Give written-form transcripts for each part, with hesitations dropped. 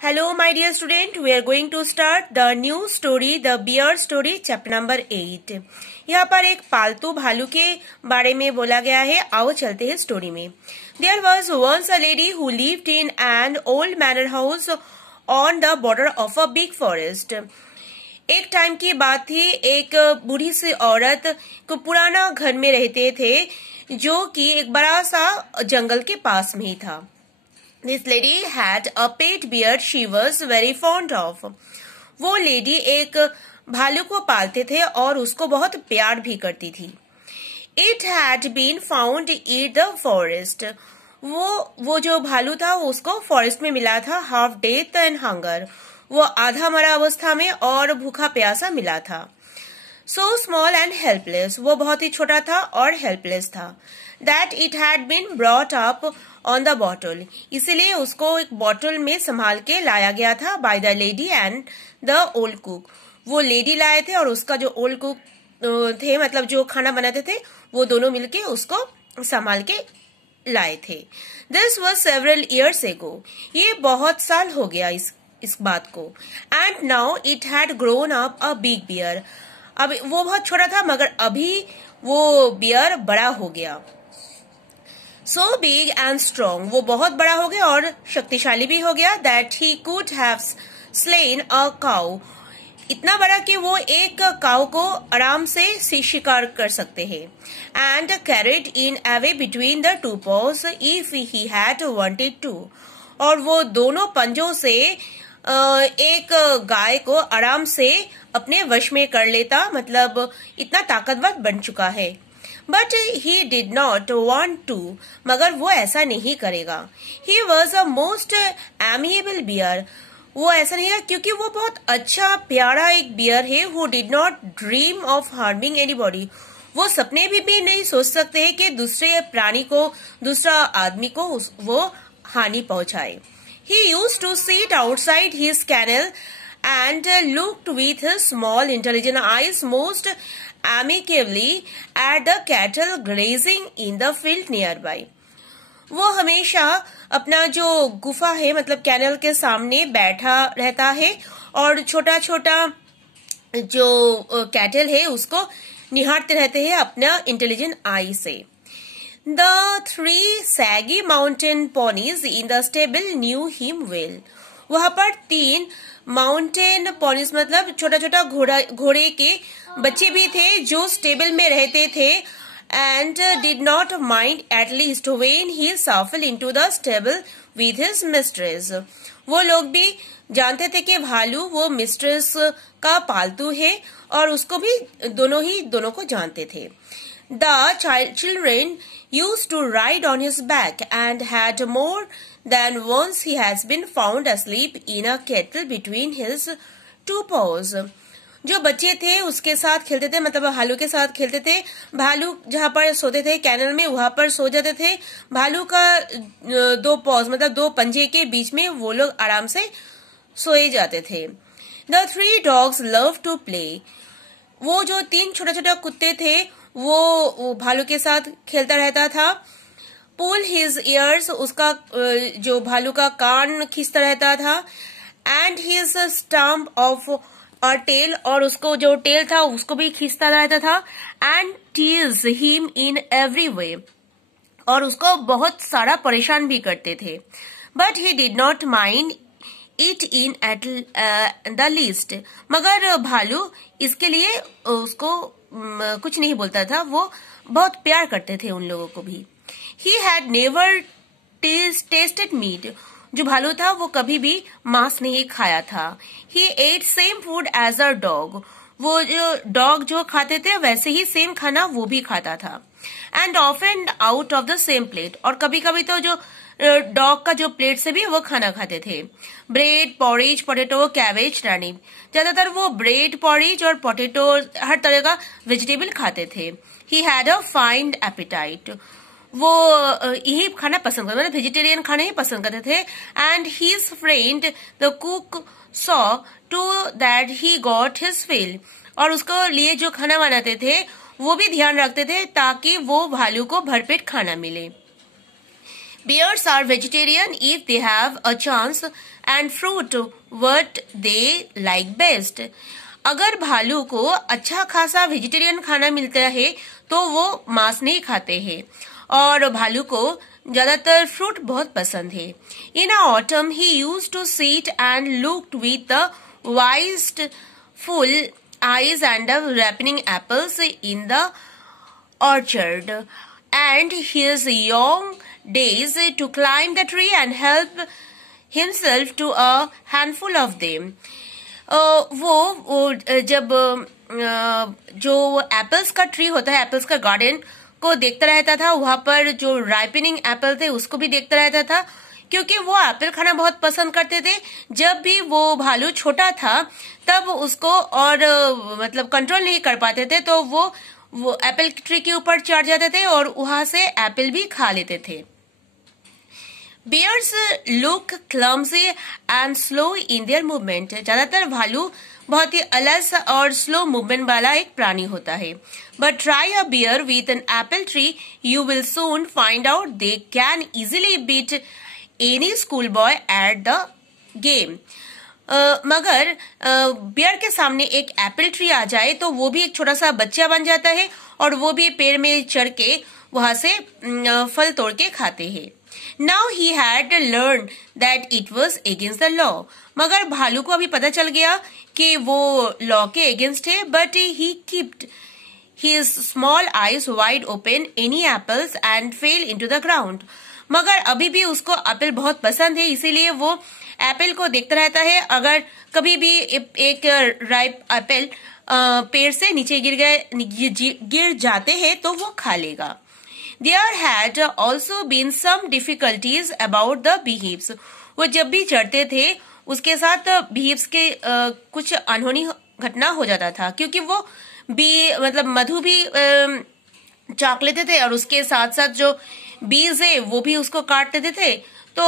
Hello, my dear student. We are going to start the new story, the bear story, chapter number 8. यहाँ पर एक पालतू भालू के बारे में बोला गया है. आओ चलते हैं स्टोरी में. There was once a lady who lived in an old manor house on the border of a big forest. एक टाइम की बात थी. एक बूढ़ी सी औरत को पुराना घर में रहते थे जो कि एक बड़ा सा जंगल के पास में ही था. This lady had a pet bear she was very fond of. वो लेडी एक भालू को पालते थे और उसको बहुत प्यार भी करती थी. It had been found in the forest. वो जो भालू था उसको फॉरेस्ट में मिला था. Half dead and hunger. वो आधा मरा अवस्था में और भूखा प्यासा मिला था. So small and helpless. वो बहुत ही छोटा था और हेल्पलेस था. That it had been brought up on the bottle. इसलिए उसको एक बॉटल में संभाल के लाया गया था. By the lady and the old cook. वो लेडी लाए थे और उसका जो ओल्ड कुक थे, मतलब जो खाना बनाते थे, वो दोनों मिलके उसको संभाल के लाए थे. This was several years ago. ये बहुत साल हो गया इस बात को. And now it had grown up a big bear. अब वो बहुत छोटा था मगर अभी वो बियर बड़ा हो गया. So big and strong. वो बहुत बड़ा हो गया और शक्तिशाली भी हो गया. That he could have slain a cow. इतना बड़ा कि वो एक काऊ को आराम से शिकार कर सकते हैं. And carried in away between the two paws if he had wanted to. और वो दोनों पंजों से एक गाय को आराम से अपने वश में कर लेता. मतलब इतना ताकतवर बन चुका है. But he did not want to. मगर वो ऐसा नहीं करेगा. He was a most amiable bear. वो ऐसा नहीं है क्योंकि वो बहुत अच्छा प्यारा एक बियर है. Who did not dream of harming anybody. वो सपने भी नहीं सोच सकते हैं कि दूसरे प्राणी को, दूसरा आदमी को वो हानि पहुंचाए. He used to sit outside his kennel and looked with his small intelligent eyes most amicably at the cattle grazing in the field nearby. वो हमेशा अपना जो गुफा है, मतलब कैनल के सामने बैठा रहता है और छोटा छोटा जो कैटल है उसको निहारते रहते हैं अपना इंटेलिजेंट आई से. The three saggy mountain ponies in the stable knew him well. वहाँ पर 3 माउंटेन पॉनीज मतलब छोटा छोटा घोड़े के बच्चे भी थे जो स्टेबल में रहते थे. And did not mind at least when he shuffled into the stable with his mistress. वो लोग भी जानते थे कि भालू वो मिस्ट्रेस का पालतू है और उसको भी दोनों को जानते थे. The children used to ride on his back and had more than once he has been found asleep in a kettle between his 2 paws. जो बच्चे थे उसके साथ खेलते थे, मतलब भालू के साथ खेलते थे. भालू जहाँ पर सोते थे कैनल में वहां पर सो जाते थे. भालू का 2 पॉज मतलब 2 पंजे के बीच में वो लोग आराम से सोए जाते थे. The 3 dogs loved to play. वो जो 3 छोटा छोटा कुत्ते थे वो भालू के साथ खेलता रहता था. Pull his ears. उसका जो भालू का कान खींचता रहता था. And his stump of और टेल, और उसको जो टेल था उसको भी खींचता रहता था. And tease him in every way. और उसको बहुत सारा परेशान भी करते थे. But he did not mind it in at the least. मगर भालू इसके लिए उसको कुछ नहीं बोलता था. वो बहुत प्यार करते थे उन लोगों को भी. He had never tasted meat. जो भालू था वो कभी भी मांस नहीं खाया था. He ate same food as a dog. वो जो डॉग जो खाते थे वैसे ही सेम खाना वो भी खाता था. And often out of the same plate. और कभी कभी तो जो डॉग का जो प्लेट से भी वो खाना खाते थे. Bread, porridge, potato, cabbage, turnip. ज्यादातर वो ब्रेड, पॉरेज और पोटेटो हर तरह का वेजिटेबल खाते थे. He had a fine appetite. वो यही खाना पसंद करते, मतलब वेजिटेरियन खाना ही पसंद करते थे. And his friend the cook saw to that he got his fill. और उसको लिए जो खाना बनाते थे वो भी ध्यान रखते थे ताकि वो भालू को भरपेट खाना मिले. Bears are vegetarian if they have a chance and fruit what they like best. अगर भालू को अच्छा खासा वेजिटेरियन खाना मिलता है तो वो मांस नहीं खाते हैं और भालू को ज्यादातर फ्रूट बहुत पसंद है. In autumn he used to sit and looked with the wide full eyes and the ripening apples in the orchard, and his young days to climb the tree and help himself to a handful of them. वो जब जो apples का tree होता है, apples का garden को देखता रहता था, वहां पर जो राइपनिंग एप्पल थे उसको भी देखता रहता था, क्योंकि वो एप्पल खाना बहुत पसंद करते थे. जब भी वो भालू छोटा था तब उसको और मतलब कंट्रोल नहीं कर पाते थे, तो वो एप्पल ट्री के ऊपर चढ़ जाते थे और वहां से एप्पल भी खा लेते थे. Bears look clumsy and slow in their movement. ज्यादातर भालू बहुत ही अलस और स्लो मूवमेंट वाला एक प्राणी होता है. But try a bear with an apple tree, you will soon find out they can easily beat any schoolboy at the game. मगर बियर के सामने एक एप्पल ट्री आ जाए तो वो भी एक छोटा सा बच्चा बन जाता है और वो भी पेड़ में चढ़ के वहां से फल तोड़ के खाते हैं. Now he had learned that it was against the law. मगर भालू को अभी पता चल गया कि वो लॉ के अगेंस्ट है. But he kept his small eyes wide open any apples and fell into the ground. मगर अभी भी उसको एप्पल बहुत पसंद है, इसीलिए वो एप्पल को देखता रहता है. अगर कभी भी एक राइप एप्पल पेड़ से नीचे गिर जाते हैं तो वो खा लेगा. There had also been some difficulties about the beehives. वो जब भी चढ़ते थे उसके साथ beehives के कुछ अनहोनी घटना हो जाता था, क्योंकि वो मतलब मधु भी चाक लेते थे और उसके साथ साथ जो बीज है वो भी उसको काट देते थे, तो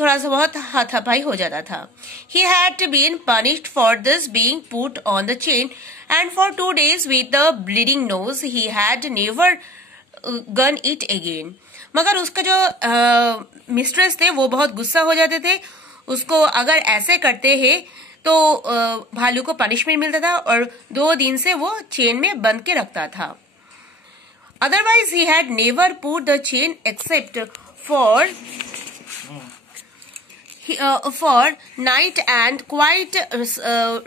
थोड़ा सा बहुत हाथापाई हो जाता था. He had been punished for this being put on the chain, and for 2 days with the bleeding nose he had never gun it again. मगर उसका जो मिस्ट्रेस थे वो बहुत गुस्सा हो जाते थे. उसको अगर ऐसे करते हैं तो भालू को पनिशमेंट मिलता था और 2 दिन से वो चेन में बंद के रखता था. Otherwise he had never put the chain except for night and quite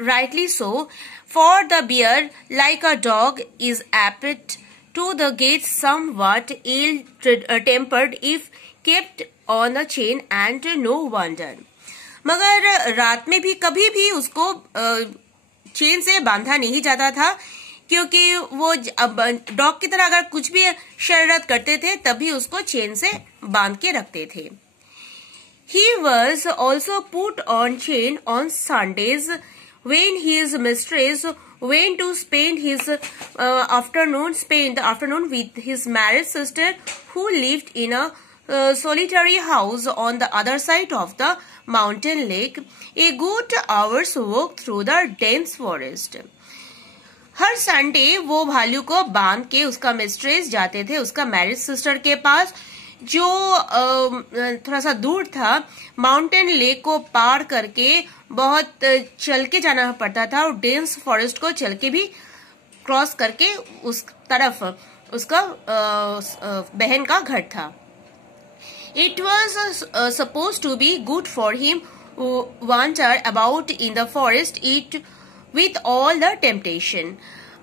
rightly so, for the bear like a dog is apt to the gate somewhat ill-tempered if kept on a chain, and no wonder. मगर रात में भी कभी भी उसको chain से बांधा नहीं जाता था, क्योंकि वो डॉग की तरह अगर कुछ भी शरारत करते थे तभी उसको चेन से बांध के रखते थे. He was also put on chain on Sundays when his mistress went to spend the afternoon with his married sister, who lived in a solitary house on the other side of the mountain lake, a good hour's walk through the dense forest. Her Sunday वो भालू को बांध के उसका mistress जाते थे उसका married sister के पास, जो थोड़ा सा दूर था. माउंटेन लेक को पार करके बहुत चल के जाना पड़ता था और डेंस फॉरेस्ट को चल के भी क्रॉस करके उस तरफ उसका बहन का घर था. It was suppose to be good for him wander about in the forest it with all the temptation.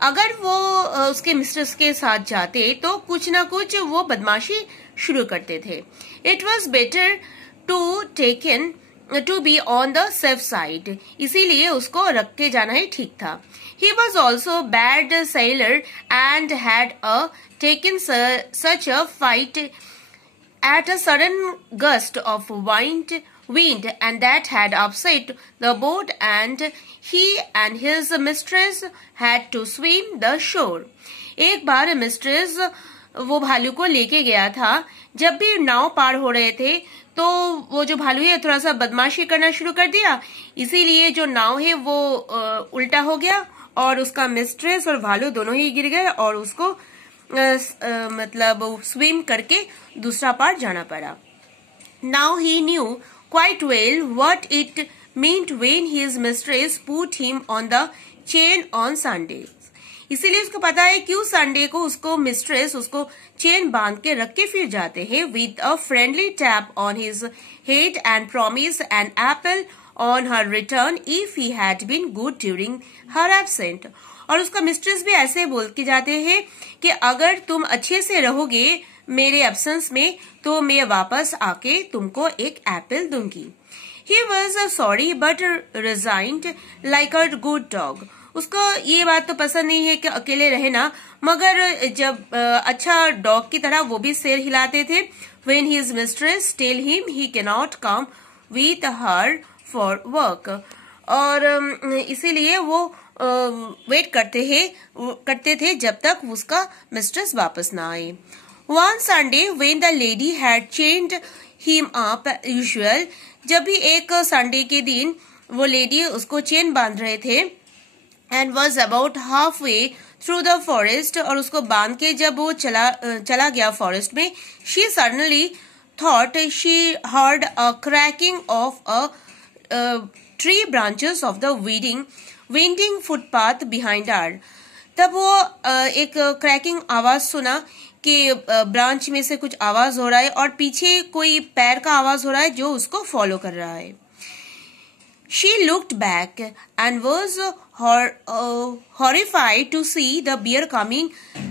अगर वो उसके मिस्ट्रेस के साथ जाते तो कुछ ना कुछ वो बदमाशी शुरू करते थे. It was better to be on the safe side, इसीलिए उसको रख के जाना ही ठीक था. He was also bad sailor and had taken such a fight at a sudden gust of wind and that had upset the boat, and he and his mistress had to swim the shore. एक बार mistress वो भालू को लेके गया था. जब भी नाव पार हो रहे थे तो वो जो भालू है थोड़ा सा बदमाशी करना शुरू कर दिया, इसीलिए जो नाव है वो उल्टा हो गया और उसका मिस्ट्रेस और भालू दोनों ही गिर गए और उसको मतलब स्विम करके दूसरा पार जाना पड़ा. Now he knew quite well what it meant when his mistress put him on the chain on Sunday. इसीलिए उसको पता है क्यों संडे को उसको मिस्ट्रेस उसको चेन बांध के रख के फिर जाते हैं with a friendly tap on his head and promise an apple on her return if he had been good during her absent. और उसका मिस्ट्रेस भी ऐसे बोल के जाते हैं कि अगर तुम अच्छे से रहोगे मेरे एब्सेंस में तो मैं वापस आके तुमको एक एप्पल दूंगी. He was sorry but resigned like a good dog. उसको ये बात तो पसंद नहीं है कि अकेले रहे ना, मगर जब अच्छा डॉग की तरह वो भी सिर हिलाते थे. When his mistress tell him he cannot come with her for work. और इसीलिए वो वेट करते थे जब तक उसका मिस्ट्रेस वापस ना आए. One Sunday when the lady had chained him up usual, जब भी एक संडे के दिन वो लेडी उसको चेन बांध रहे थे and was about halfway through the forest, और उसको बांध के जब वो चला गया फॉरेस्ट में, she suddenly thought she heard a cracking of a tree branches of the winding footpath behind her. तब वो एक क्रैकिंग आवाज सुना कि ब्रांच में से कुछ आवाज हो रहा है और पीछे कोई पैर का आवाज हो रहा है जो उसको फॉलो कर रहा है. She looked back and was horrified to see the bear coming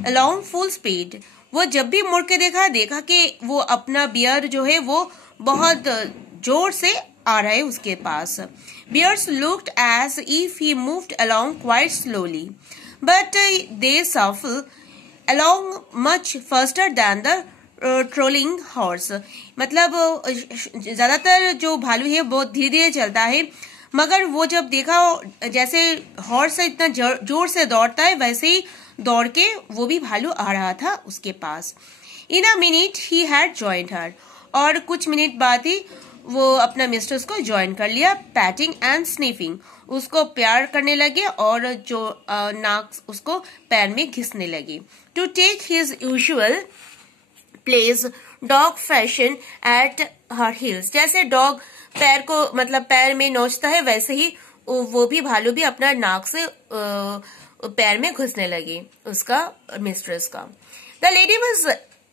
along full speed. वो जब भी मुड़ के देखा कि वो अपना बियर जो है वो बहुत जोर से आ रहा है उसके पास. Bears looked as if he moved along quite slowly, but they shuffled along much faster than the trotting horse. मतलब ज्यादातर जो भालू है वो धीरे धीरे चलता है, मगर वो जब देखा जैसे हॉर्स से इतना जोर से दौड़ता है वैसे ही दौड़ के वो भी भालू आ रहा था उसके पास. In a minute he had joined her. और कुछ मिनट बाद ही वो अपना मिस्ट्रेस को ज्वाइन कर लिया. पैटिंग एंड स्निफिंग, उसको प्यार करने लगे और जो नाक उसको पैर में घिसने लगी. To take his usual place dog fashion at her heels. जैसे डॉग पैर को मतलब पैर में नोचता है वैसे ही वो भी भालू भी अपना नाक से पैर में घुसने लगी उसका मिस्ट्रेस का. The lady was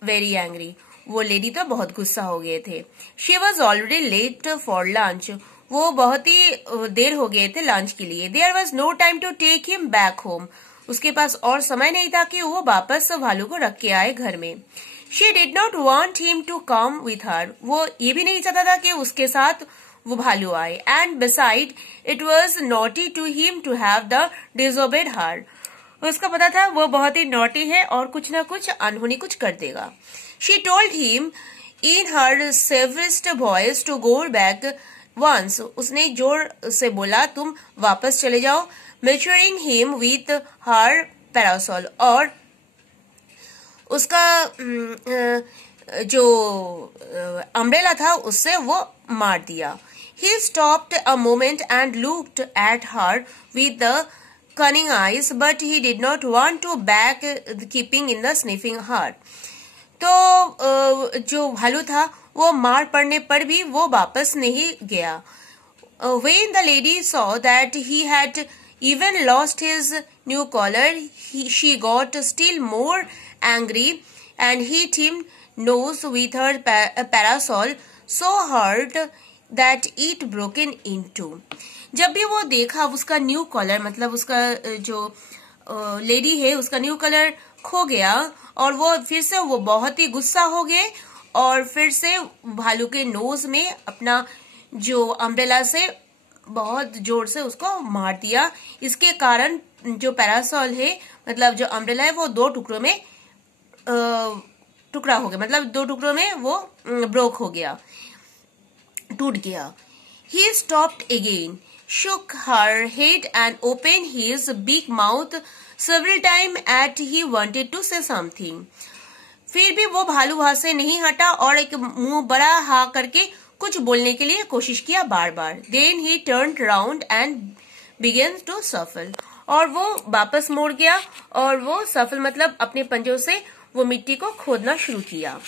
very angry. वो लेडी तो बहुत गुस्सा हो गए थे. She was already late for lunch. वो बहुत ही देर हो गए थे लंच के लिए. There was no time to take him back home. उसके पास और समय नहीं था कि वो वापस भालू को रख के आए घर में. She did not want him to come with her. वो ये भी नहीं चाहता था कि उसके साथ वो भालू आए. And beside, it was naughty to him to have the disobeyed her. उसका पता था वो बहुत ही naughty है और कुछ ना कुछ अनहोनी कुछ कर देगा. She told him in her severest voice to go back once. उसने जोर से बोला तुम वापस चले जाओ. Measuring him with her parasol. और उसका जो अम्ब्रेला था उससे वो मार दिया. He stopped a moment and looked at her with the cunning eyes, but he did not want to back keeping in the sniffing her. तो जो भालू था वो मार पड़ने पर भी वो वापस नहीं गया. When the lady saw that he had even lost his new collar, she got still more angry and hit him nose with her parasol so hard that it broken into. जब भी वो देखा उसका न्यू कलर मतलब उसका जो lady है उसका न्यू कलर खो गया और वो फिर से वो बहुत ही गुस्सा हो गए और फिर से भालू के नोज में अपना जो अम्ब्रेला से बहुत जोर से उसको मार दिया. इसके कारण जो पैरासोल है मतलब जो अम्ब्रेला है वो दो टुकड़ों में टुकड़ा हो गया. मतलब दो टुकड़ों में वो ब्रोक हो गया, टूट गया. He stopped again, shook her head and opened his big mouth several times as he wanted to say something. फिर भी वो भालू वहां से नहीं हटा और एक मुंह बड़ा हा करके कुछ बोलने के लिए कोशिश किया बार बार. Then he turned round and began to shuffle. और वो वापस मुड़ गया और वो सफल मतलब अपने पंजों से वो मिट्टी को खोदना शुरू किया.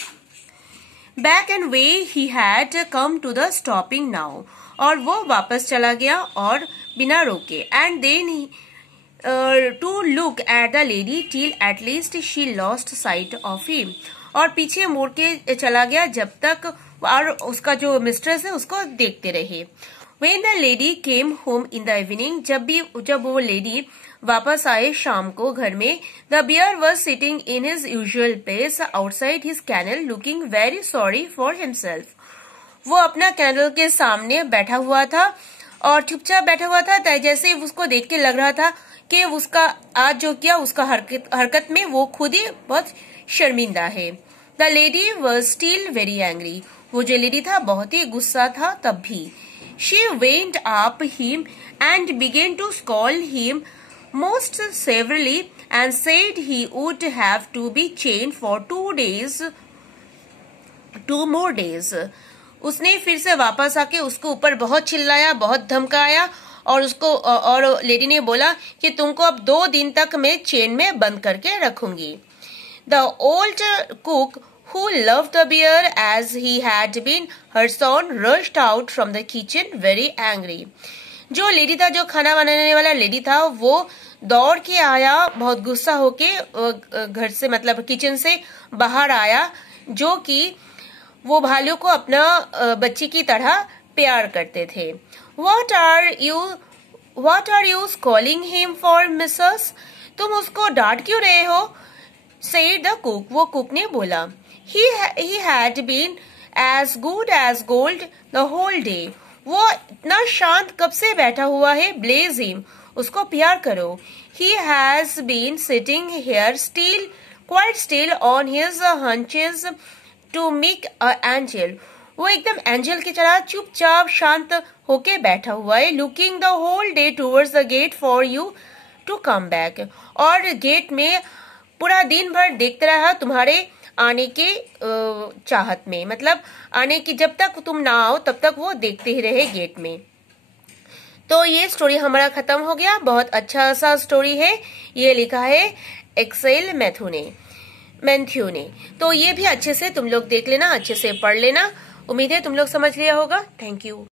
Back and way he had come to the stopping now, और वो वापस चला गया और बिना रोके, and then to look at the lady till at least she lost sight of him, और पीछे मुड़ के चला गया जब तक और उसका जो मिस्ट्रेस है उसको देखते रहे। When the lady came home in the evening, जब वो लेडी वापस आए शाम को घर में, the bear was sitting in his usual place outside his kennel looking very sorry for himself. वो अपना कैनल के सामने बैठा हुआ था और चुपचाप बैठा हुआ था, जैसे उसको देख के लग रहा था कि उसका आज जो किया उसका हरकत में वो खुद ही बहुत शर्मिंदा है। The lady was still very angry. वो जो लेडी था बहुत ही गुस्सा था तब भी। She went up him and began to scold him most severely and said he would have to be chained for 2 more days. उसने फिर से वापस आके उसको ऊपर बहुत चिल्लाया, बहुत धमकाया, और लेडी ने बोला कि तुमको अब 2 दिन तक मैं चेन में बंद करके रखूंगी। The old cook, who loved the bear as he had been her son, rushed out from the kitchen very angry. जो लेडी था, जो खाना बनाने वाला लेडी था, वो दौड़ के आया बहुत गुस्सा होके घर से, मतलब किचन से बाहर आया, जो कि वो भालू को अपना बच्ची की तरह प्यार करते थे। What are you scolding him for, Mrs? तुम उसको डांट क्यों रहे हो? said the cook. वो कुक ने बोला। He had been as good as gold the whole day. वो इतना शांत कब से बैठा हुआ है? Blaze him. उसको प्यार करो। He has been sitting here still, quite still on his haunches to make an angel. वो एकदम एंजल की तरह चुपचाप शांत होके बैठा हुआ है। Looking the whole day towards the gate for you to come back. और गेट में पूरा दिन भर देखते रहा तुम्हारे आने के चाहत में, मतलब आने की, जब तक तुम ना आओ तब तक वो देखते ही रहे गेट में। तो ये स्टोरी हमारा खत्म हो गया। बहुत अच्छा सा स्टोरी है। ये लिखा है एक्सेल मैथ्यू ने। तो ये भी अच्छे से तुम लोग देख लेना, अच्छे से पढ़ लेना। उम्मीद है तुम लोग समझ लिया होगा। Thank you.